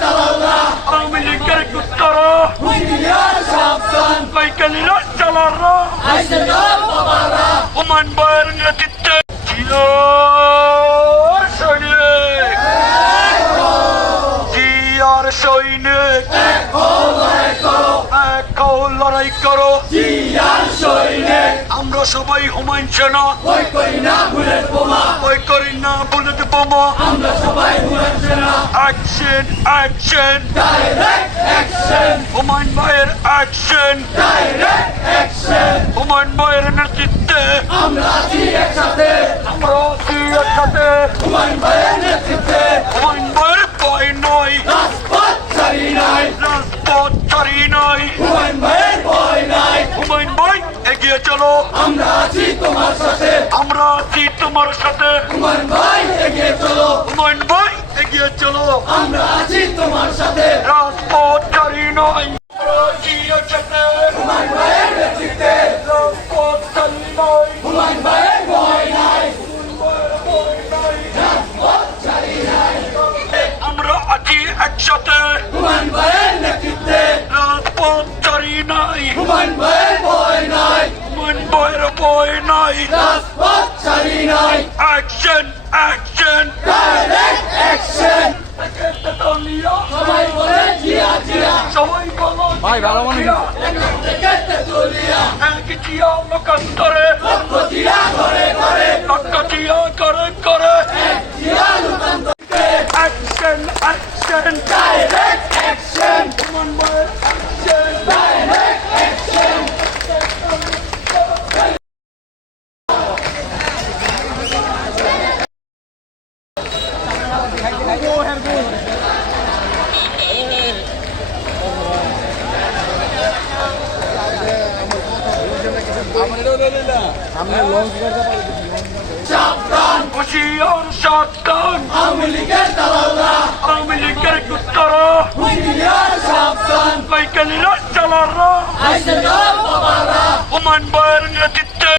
দালালরা। আওয়ামী লীগের কুত্তারা। হুঁশিয়ার সাবধান। বৈকালীরা চালাররা। আইসে দল বাবারা। হুমায়ুন ভাইয়ের নেতৃত্বে। জিয়ার সৈনিক। জিয়ার সৈনিক। এক হও লড়াই করো। জিয়ার সৈনিক। আমরা সবাই হুমায়ুন সেনা। বই করি না বুলেট বোমা। ওই করি না বুলেট বোমা। Action action direct action Humayun ভাইয়ের অ্যাকশন ডাইরেক্ট অ্যাকশন হুমায়ুন ভাইয়ের নেতৃত্বে আমরা আছি একসাথে আমরা আছি একসাথে হুমায়ুন ভাইয়ের নেতৃত্বে হুমায়ুন ভাইয়ের ভয় নয় রাজপথ ছাড়ি নাই রাজপথ ছাড়ি নাই হুমায়ুন ভাইয়ের ভয় নাই হুমায়ুন ভাই এগিয়ে চলো আমরা আছি তোমার সাথে আমরা আছি তোমার সাথে হুমায়ুন ভাই এগিয়ে চলো হুমায়ুন ভাই এগিয়ে চলো। আমরা আছি তোমার সাথে। রাজপথ আমরা আছি একসাথে। হুমায়ুন ভাইয়ের নেতৃত্বে। নাই। হুমায়ুন ভাইয়ের ভয় নাই। হুমায়ুন ভাইয়ের ভয় নাই। নাই। অ্যাকশন অ্যাকশন ঘরে ঘরে লক্ষ জিয়া করে করে। এক Zia লুকান্তকে। Action action direct action Humayun ভাইয়ের অ্যাকশন ডাইরেক্ট হুশিয়ার সাবধান আওয়ামী লীগের দালালরা আওয়ামী লীগের কুত্তারা হুঁশিয়ার সাবধান বৈকালীরা চালাররা আইসে দল বাবারা হুমান ভাইয়ের নেতৃত্বে